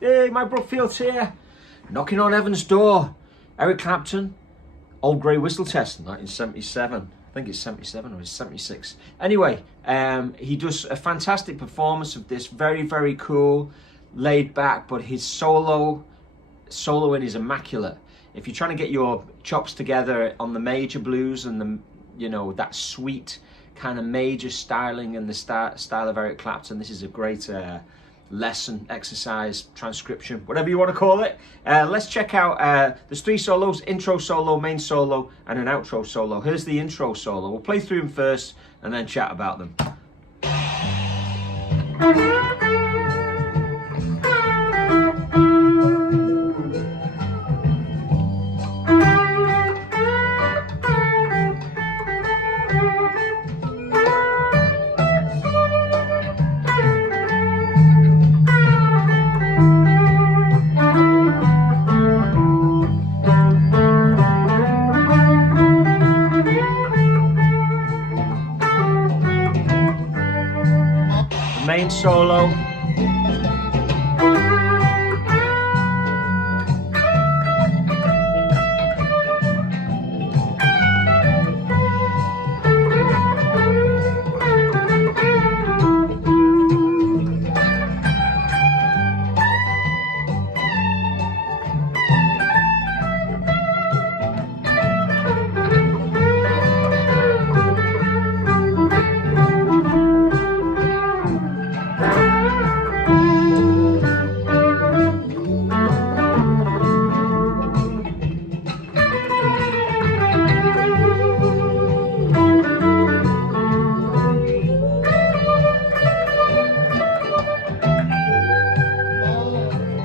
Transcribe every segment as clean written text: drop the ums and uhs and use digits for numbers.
Hey, my Brookfield's here. Knocking on heaven's door. Eric Clapton, Old Grey Whistle Test, 1977. I think it's 77 or it's 76. Anyway, he does a fantastic performance of this. Very, very cool, laid back, but his soloing is immaculate. If you're trying to get your chops together on the major blues and the, that sweet kind of major styling and the style of Eric Clapton, this is a great lesson, exercise, transcription, whatever you want to call it. Let's check out, there's 3 solos: intro solo, main solo, and an outro solo. Here's the intro solo. We'll play through them first and then chat about them. Main solo.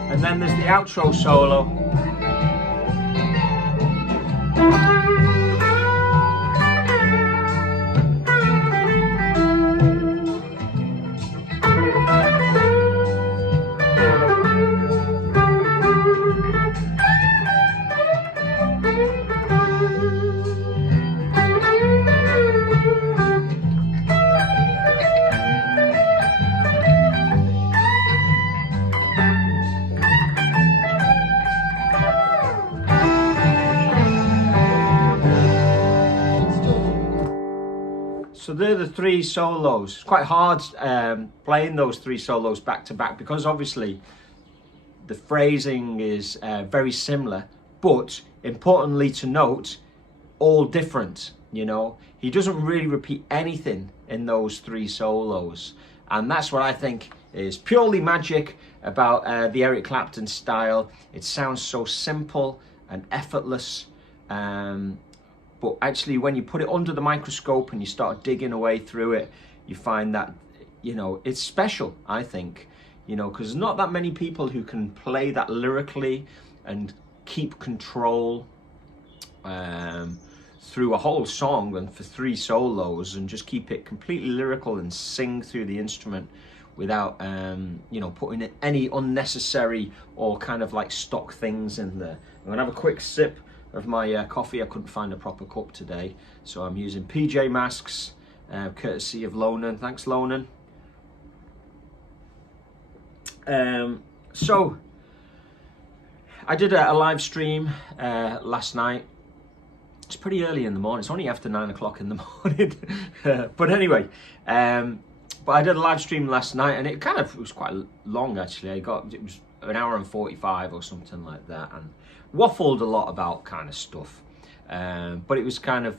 And then there's the outro solo. So they're the 3 solos. It's quite hard playing those 3 solos back to back because obviously the phrasing is very similar, but importantly to note, all different. He doesn't really repeat anything in those 3 solos, and that's what I think is purely magic about the Eric Clapton style. It sounds so simple and effortless. But actually, when you put it under the microscope and you start digging away through it, you find that, it's special, I think, because there's not that many people who can play that lyrically and keep control through a whole song and for 3 solos and just keep it completely lyrical and sing through the instrument without, putting in any unnecessary or kind of like stock things in there. I'm gonna have a quick sip of my coffee. I couldn't find a proper cup today, so I'm using PJ Masks, courtesy of Lonan. Thanks, Lonan. So I did a live stream last night. It's pretty early in the morning. It's only after 9 o'clock in the morning. But anyway, but I did a live stream last night, and it was quite long actually. It was an hour and 45 or something like that, and waffled a lot about kind of stuff, but it was kind of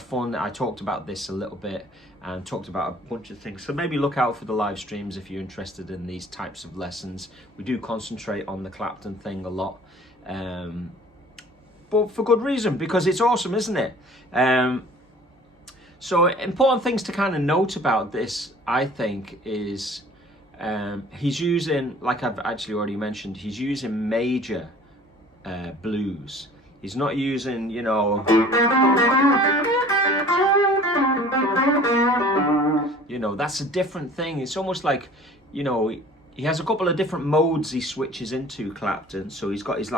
fun. I talked about this a little bit and talked about a bunch of things, so maybe look out for the live streams if you're interested in these types of lessons. We do concentrate on the Clapton thing a lot, but for good reason, because it's awesome, isn't it? So important things to kind of note about this, I think, is he's using, like I've actually already mentioned, he's using major blues. He's not using, that's a different thing. It's almost like, he has a couple of different modes he switches into, Clapton. So he's got his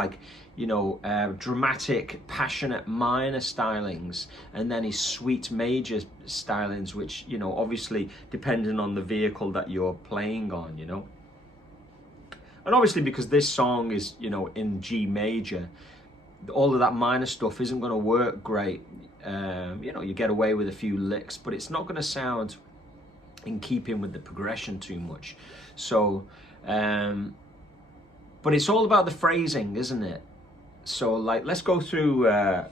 dramatic, passionate minor stylings, and then his sweet major stylings, which, obviously depending on the vehicle that you're playing on, And obviously because this song is, you know, in G major, all of that minor stuff isn't going to work great. You know, you get away with a few licks, but it's not going to sound in keeping with the progression too much. So, but it's all about the phrasing, isn't it? So like, let's go through,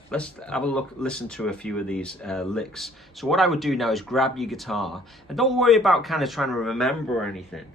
let's have a look, listen to a few of these licks. So what I would do now is grab your guitar, and don't worry about kind of trying to remember anything.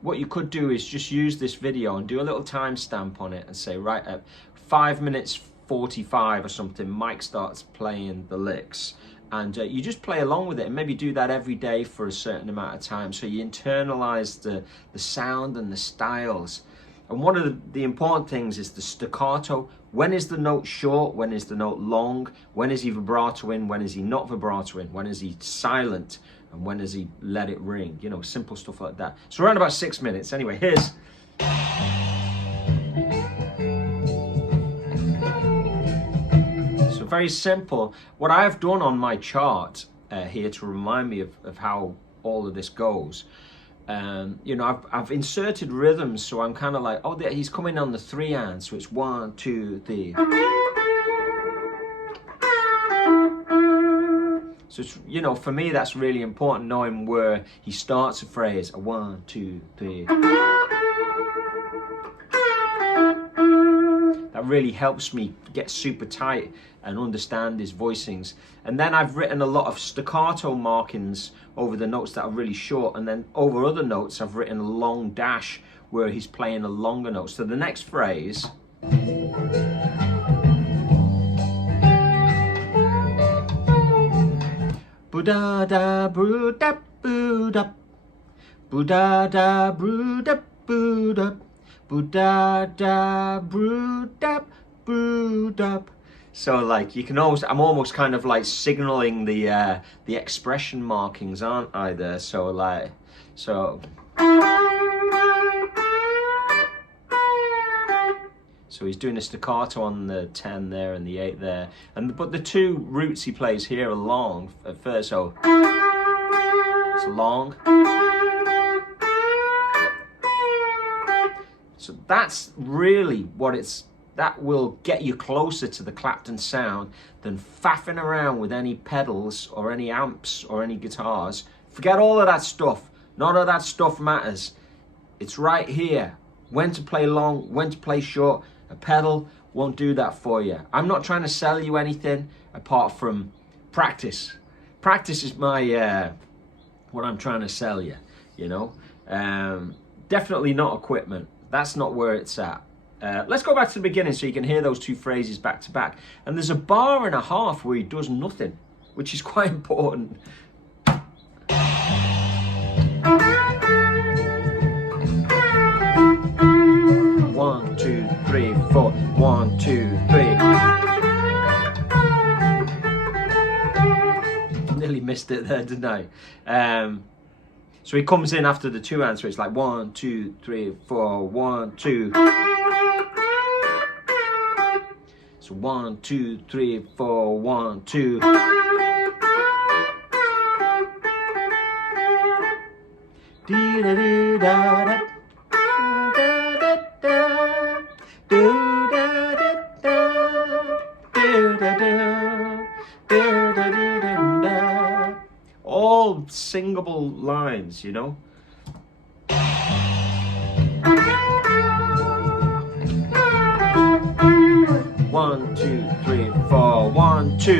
What you could do is just use this video and do a little timestamp on it and say, right at 5 minutes 45 or something, Mike starts playing the licks. And you just play along with it, and maybe do that every day for a certain amount of time, so you internalize the sound and the styles. And one of the important things is the staccato. When is the note short? When is the note long? When is he vibratoing? When is he not vibratoing? When is he silent? And when does he let it ring? You know, simple stuff like that. So around about 6 minutes. Anyway, here's... So very simple. What I've done on my chart here to remind me of how all of this goes, you know, I've inserted rhythms, so I'm kind of like, oh, he's coming on the 3 so it's 1, 2, 3. So it's, you know, for me that's really important, knowing where he starts a phrase, a 1, 2, 3. That really helps me get super tight and understand his voicings. And then I've written a lot of staccato markings over the notes that are really short, and then over other notes I've written a long dash where he's playing a longer note. So the next phrase, boo-da da boo-da boo-da, boo-da da boo-da boo-da, boo-da da boo-da boo-da. So like, you can always, I'm almost kind of like signaling the expression markings, aren't I, there? So like, so he's doing a staccato on the 10 there and the 8 there, and but the 2 roots he plays here are long at first, so it's long. So that's really what it's, that will get you closer to the Clapton sound than faffing around with any pedals or any amps or any guitars. Forget all of that stuff. None of that stuff matters. It's right here. When to play long, when to play short. A pedal won't do that for you. I'm not trying to sell you anything apart from practice. Practice is my, what I'm trying to sell you, you know. Definitely not equipment. That's not where it's at. Let's go back to the beginning so you can hear those 2 phrases back to back. And there's a bar and a half where he does nothing, which is quite important. 1, 2, 3, 4. 1, 2, 3. Nearly missed it there, didn't I? So he comes in after the 2 so it's like 1, 2, 3, 4, 1, 2. So 1, 2, 3, 4, 1, 2. All singable lines, you know. One, 2, 3, 4, 1, 2.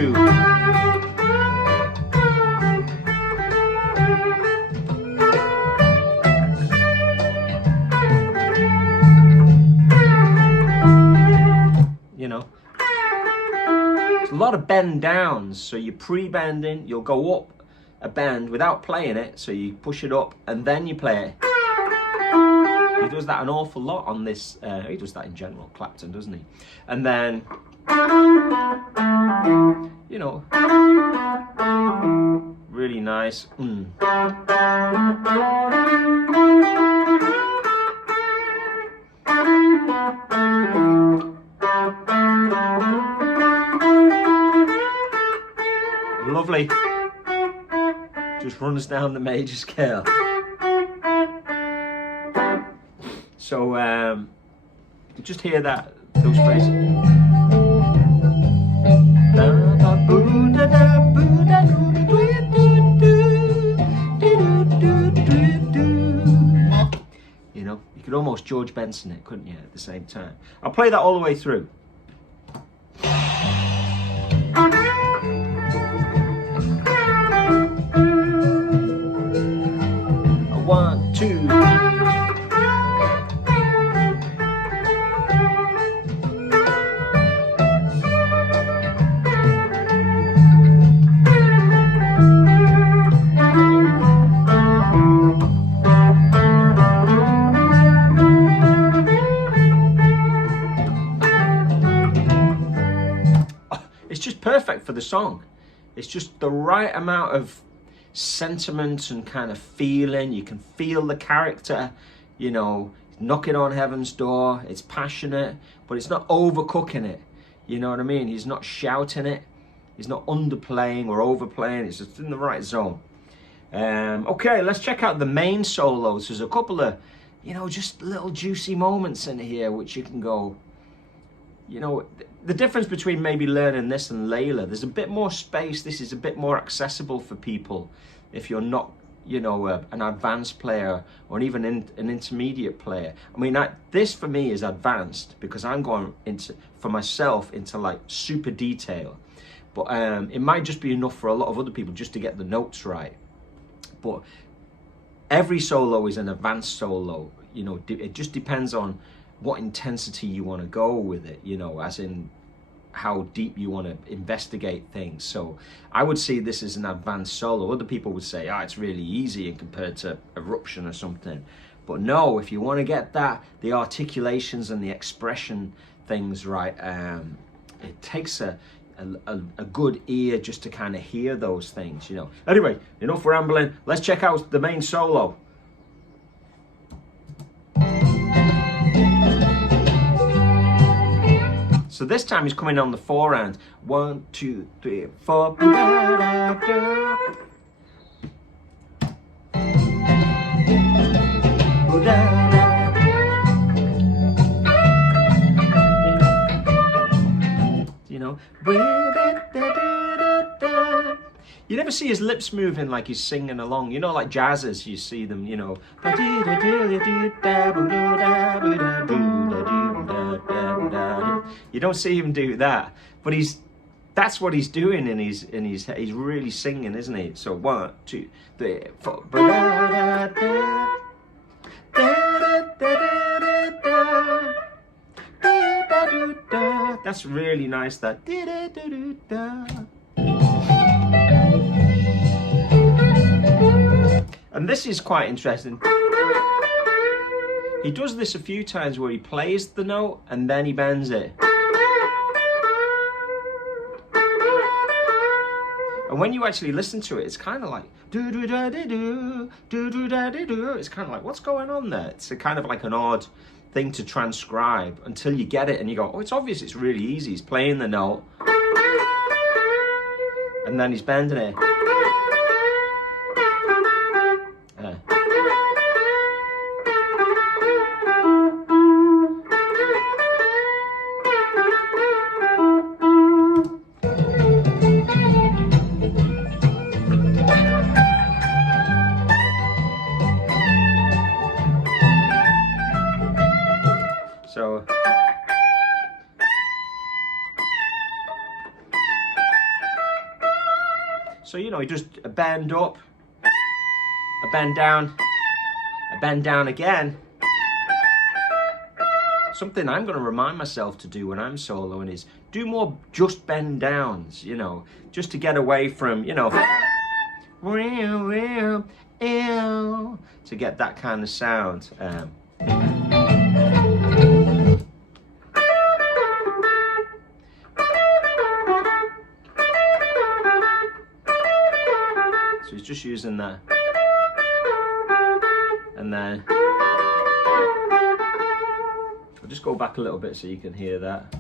You know, it's a lot of bend downs. So you're pre-bending, you'll go up a bend without playing it, so you push it up and then you play it. He does that an awful lot on this, he does that in general, Clapton, doesn't he? And then, you know, really nice. Lovely. Just runs down the major scale. So you just hear those phrases. You know, you could almost George Benson it, couldn't you, at the same time? I'll play that all the way through. 1, 2. It's just perfect for the song. It's just the right amount of sentiment and kind of feeling. You can feel the character, you know, knocking on heaven's door. It's passionate, but it's not overcooking it. You know what I mean? He's not shouting it. He's not underplaying or overplaying. It's just in the right zone. Okay, let's check out the main solos. There's a couple of, you know, just little juicy moments in here which you can go, you know, the difference between maybe learning this and Layla, there's a bit more space. This is a bit more accessible for people if you're not, you know, an advanced player or even an intermediate player. I mean, this for me is advanced because I'm going into, for myself, into like super detail. But it might just be enough for a lot of other people just to get the notes right. But every solo is an advanced solo. You know, it just depends on what intensity you want to go with it, you know, as in how deep you want to investigate things. So I would see this as an advanced solo. Other people would say, it's really easy compared to Eruption or something. But no, if you want to get the articulations and the expression things right, it takes a good ear just to kind of hear those things, you know. Anyway, enough rambling. Let's check out the main solo. So this time he's coming on the 4 round. 1, 2, 3, 4. You know, you never see his lips moving like he's singing along. You know, like jazzers, you see them, you know. You don't see him do that, but that's what he's doing in his he's really singing, isn't he? So 1, 2, 3, 4. That's really nice, that. And this is quite interesting. He does this a few times where he plays the note and then he bends it. And when you actually listen to it, it's kind of like do do da da do do do da da do. It's kind of like, what's going on there? It's a kind of like an odd thing to transcribe until you get it and you go, oh, it's obvious. It's really easy. He's playing the note and then he's bending it. So, you know, he does a bend up, a bend down, a bend down again. Something I'm going to remind myself to do when I'm soloing is do more just bend downs, you know, just to get away from, you know, to get that kind of sound. So he's just using that. And then I'll just go back a little bit so you can hear that.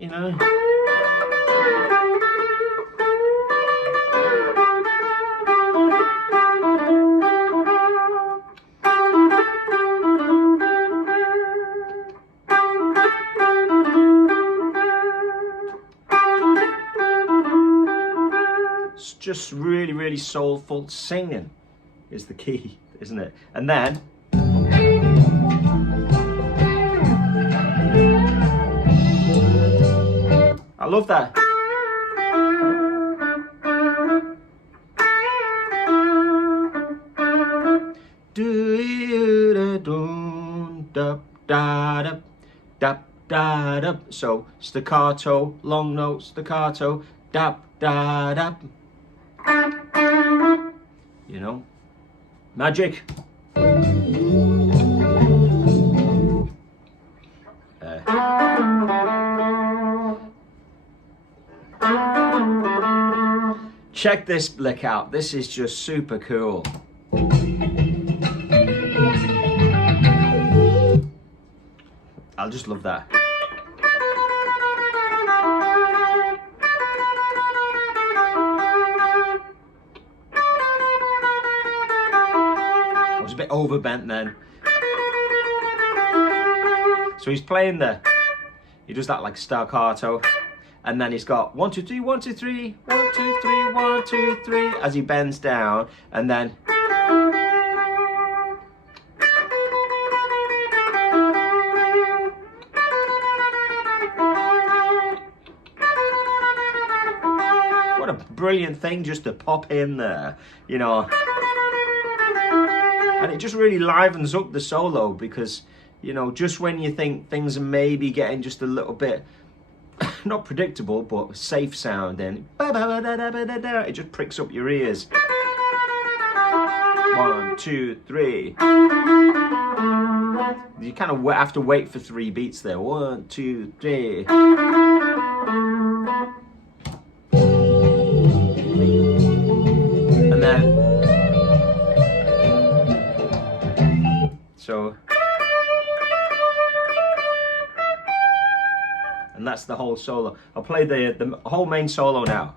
You know. just really, really soulful. Singing is the key, isn't it? And then I love that. Do you da dum da da da da da da. So staccato, long note, staccato, da da da. You know, magic. Check this lick out. This is just super cool. I just love that. I was a bit overbent then. So he's playing he does that like staccato, and then he's got 1 2 3 1 2 3 1 2 3 1 2 3 as he bends down, and then what a brilliant thing just to pop in there, you know. And it just really livens up the solo, because, you know, just when you think things are maybe getting just a little bit not predictable but safe sounding, it just pricks up your ears. 1 2 3. You kind of have to wait for 3 beats there. 1 2 3. And then so, and that's the whole solo. I'll play the whole main solo now.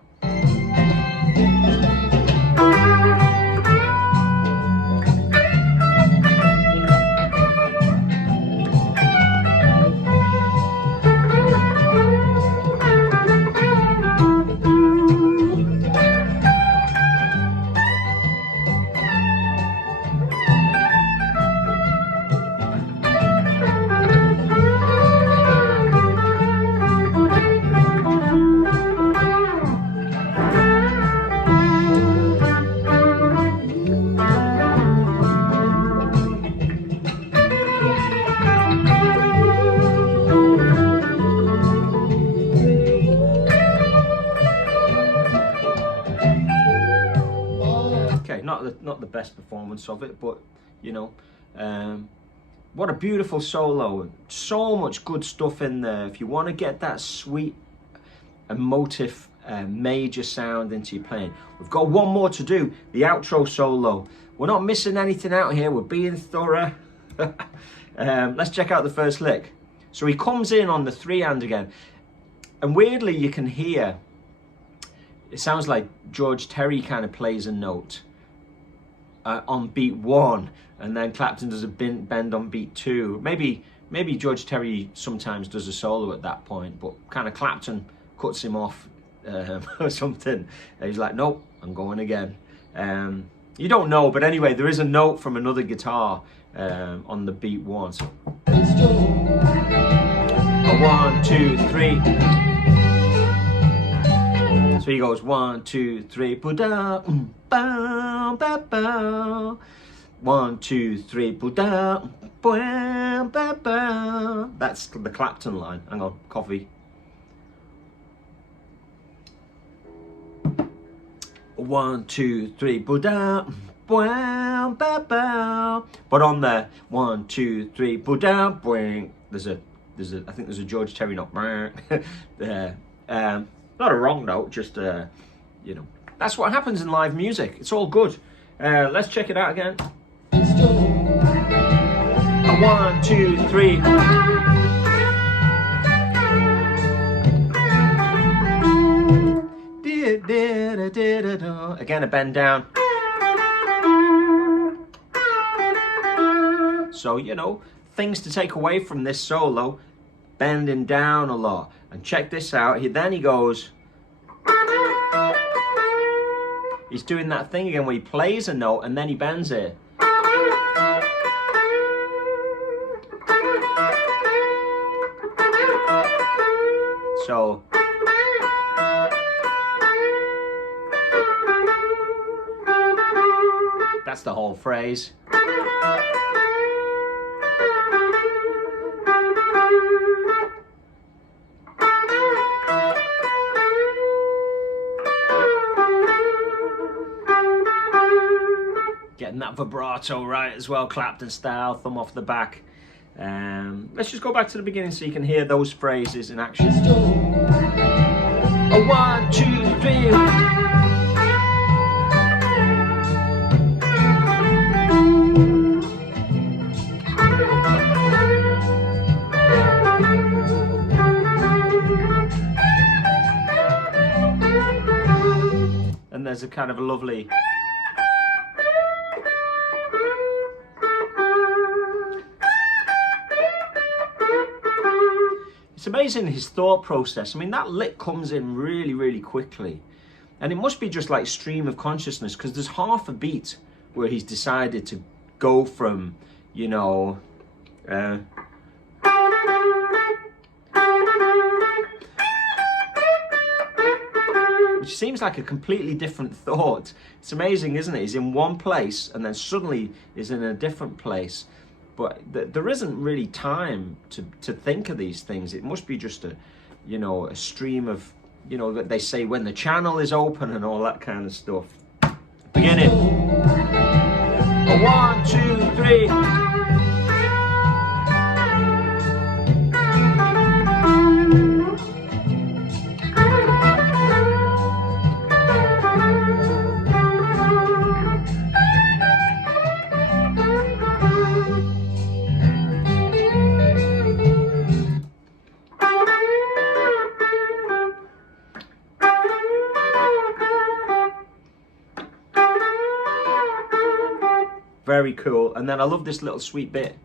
Not the best performance of it, but you know, what a beautiful solo. So much good stuff in there. If you want to get that sweet, emotive, major sound into your playing, we've got one more to do, the outro solo. We're not missing anything out here. We're being thorough. Let's check out the first lick. So he comes in on the 3-hand again, and weirdly you can hear, it sounds like George Terry kind of plays a note on beat 1, and then Clapton does a bend on beat 2. Maybe George Terry sometimes does a solo at that point, but kind of Clapton cuts him off or something. And he's like, nope, I'm going again. You don't know, but anyway, there is a note from another guitar on the beat 1. So, 1 2 3. So he goes 1 2 3, 1 2 3, that's the Clapton line. Hang on, coffee. 1 2 3, but on the 1 2 3, there's a I think there's a George Terry note there. Not a wrong note, just you know, that's what happens in live music. It's all good. Let's check it out again. 1 2 3. Again, a bend down. So, you know, things to take away from this solo: bending down a lot. And check this out. Then he goes. he's doing that thing again where he plays a note and then he bends it. So that's the whole phrase. Getting that vibrato right as well, Clapton style, thumb off the back. Let's just go back to the beginning so you can hear those phrases in action. 1, 2, 3. And there's a kind of a lovely. It's amazing his thought process. I mean, that lick comes in really, really quickly. And it must be just like stream of consciousness, because there's half a beat where he's decided to go from, you know, which seems like a completely different thought. It's amazing, isn't it? He's in one place and then suddenly is in a different place. But there isn't really time to think of these things. It must be just a, you know, a stream of, you know, that they say when the channel is open and all that kind of stuff. Beginning. 1, 2, 3. Very cool. And then I love this little sweet bit.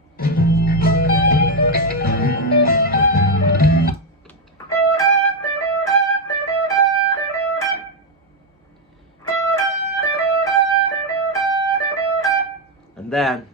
And then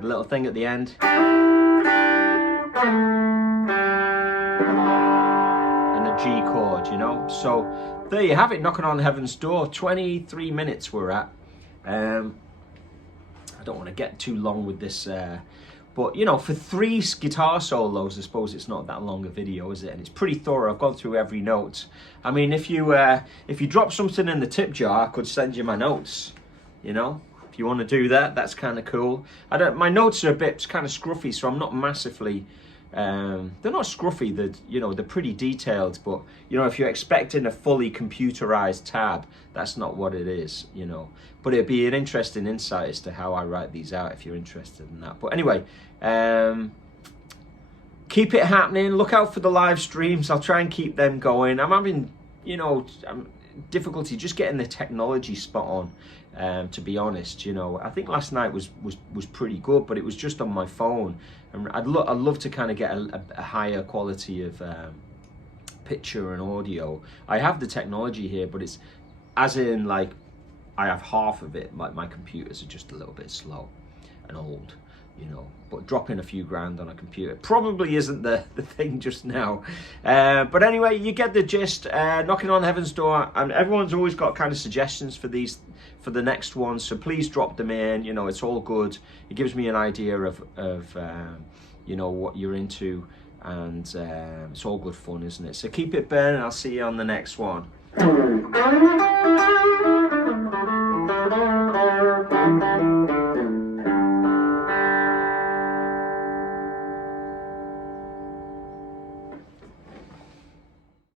the little thing at the end. And a G chord, you know. So there you have it, knocking on heaven's door. 23 minutes we're at. I don't want to get too long with this, but you know, for 3 guitar solos, I suppose it's not that long a video, is it? And it's pretty thorough. I've gone through every note. I mean, if you drop something in the tip jar, I could send you my notes, you know. You want to do that, that's kind of cool. My notes are a bit kind of scruffy, so I'm not massively they're not scruffy, they're pretty detailed, but you know, if you're expecting a fully computerized tab, that's not what it is, you know. But it'd be an interesting insight as to how I write these out if you're interested in that. But anyway, keep it happening, look out for the live streams. I'll try and keep them going. I'm having, you know, difficulty just getting the technology spot on. To be honest, you know, I think last night was pretty good, but it was just on my phone, and I'd love to kind of get a higher quality of picture and audio. I have the technology here, but it's as in like I have half of it. Like my computers are just a little bit slow and old, you know. But dropping a few grand on a computer probably isn't the thing just now. But anyway, you get the gist. Knocking on heaven's door, and everyone's always got kind of suggestions for the next one, so please drop them in. You know, it's all good. It gives me an idea of you know, what you're into, and it's all good fun, isn't it? So keep it burning. I'll see you on the next one.